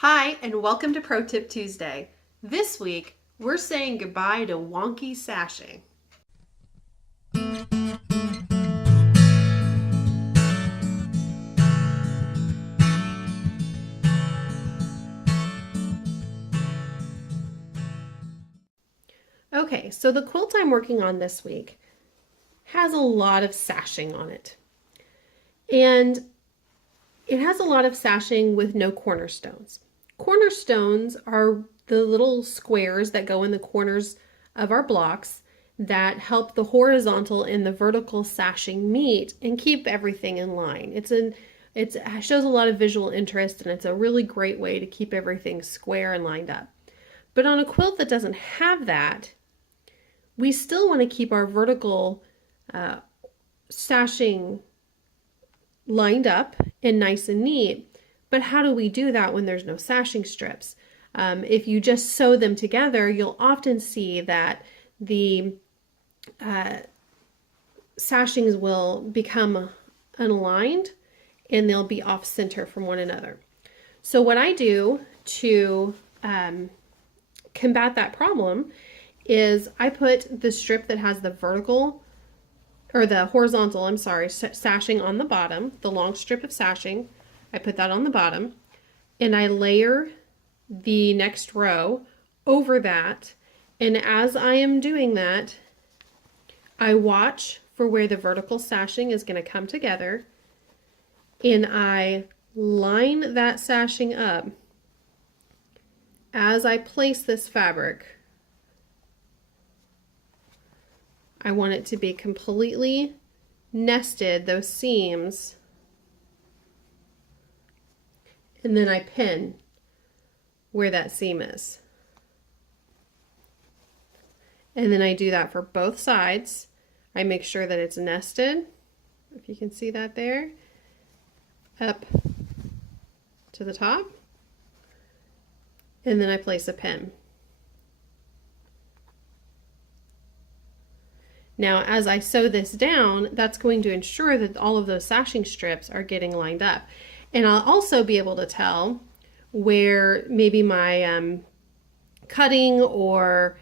Hi, and welcome to Pro Tip Tuesday. This week, we're saying goodbye to wonky sashing. Okay, so the quilt I'm working on this week has a lot of sashing on it. And it has a lot of sashing with no cornerstones. Cornerstones are the little squares that go in the corners of our blocks that help the horizontal and the vertical sashing meet and keep everything in line. It shows a lot of visual interest, and it's a really great way to keep everything square and lined up. But on a quilt that doesn't have that, we still want to keep our vertical sashing lined up and nice and neat. But how do we do that when there's no sashing strips? If you just sew them together, you'll often see that the sashings will become unaligned and they'll be off center from one another. So what I do to combat that problem is I put the strip that has the vertical or the horizontal, sashing on the bottom, the long strip of sashing. I put that on the bottom and I layer the next row over that. And as I am doing that, I watch for where the vertical sashing is going to come together and I line that sashing up as I place this fabric. I want it to be completely nested, those seams, and then I pin where that seam is. And then I do that for both sides. I make sure that it's nested, if you can see that there, up to the top, and then I place a pin. Now, as I sew this down, that's going to ensure that all of those sashing strips are getting lined up. And I'll also be able to tell where maybe my cutting or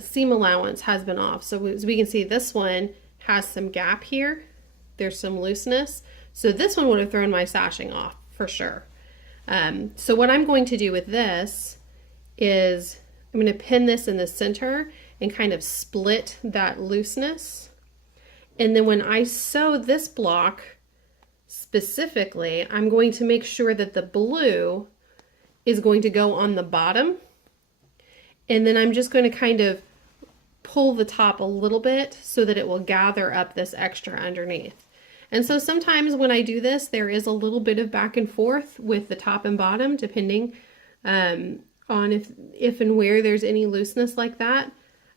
seam allowance has been off. So as we can see, this one has some gap here. There's some looseness. So this one would have thrown my sashing off for sure. So what I'm going to do with this is I'm going to pin this in the center and kind of split that looseness. And then when I sew this block specifically, I'm going to make sure that the blue is going to go on the bottom. And then I'm just going to kind of pull the top a little bit so that it will gather up this extra underneath. And so sometimes when I do this, there is a little bit of back and forth with the top and bottom, depending on if and where there's any looseness like that.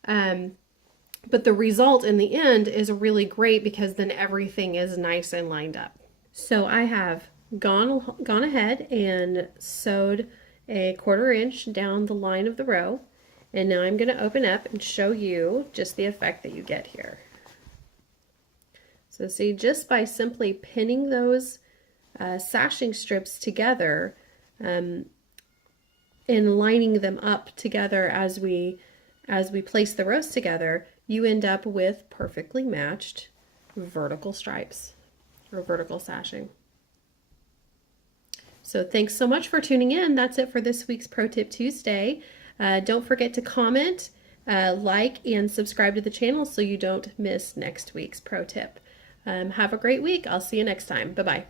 But the result in the end is really great because then everything is nice and lined up. So I have gone ahead and sewed a 1/4 inch down the line of the row. And now I'm going to open up and show you just the effect that you get here. So see, just by simply pinning those sashing strips together and lining them up together as we place the rows together, you end up with perfectly matched vertical stripes or vertical sashing. So thanks so much for tuning in. That's it for this week's Pro Tip Tuesday. Don't forget to comment, like, and subscribe to the channel so you don't miss next week's pro tip. Have a great week. I'll see you next time. Bye-bye.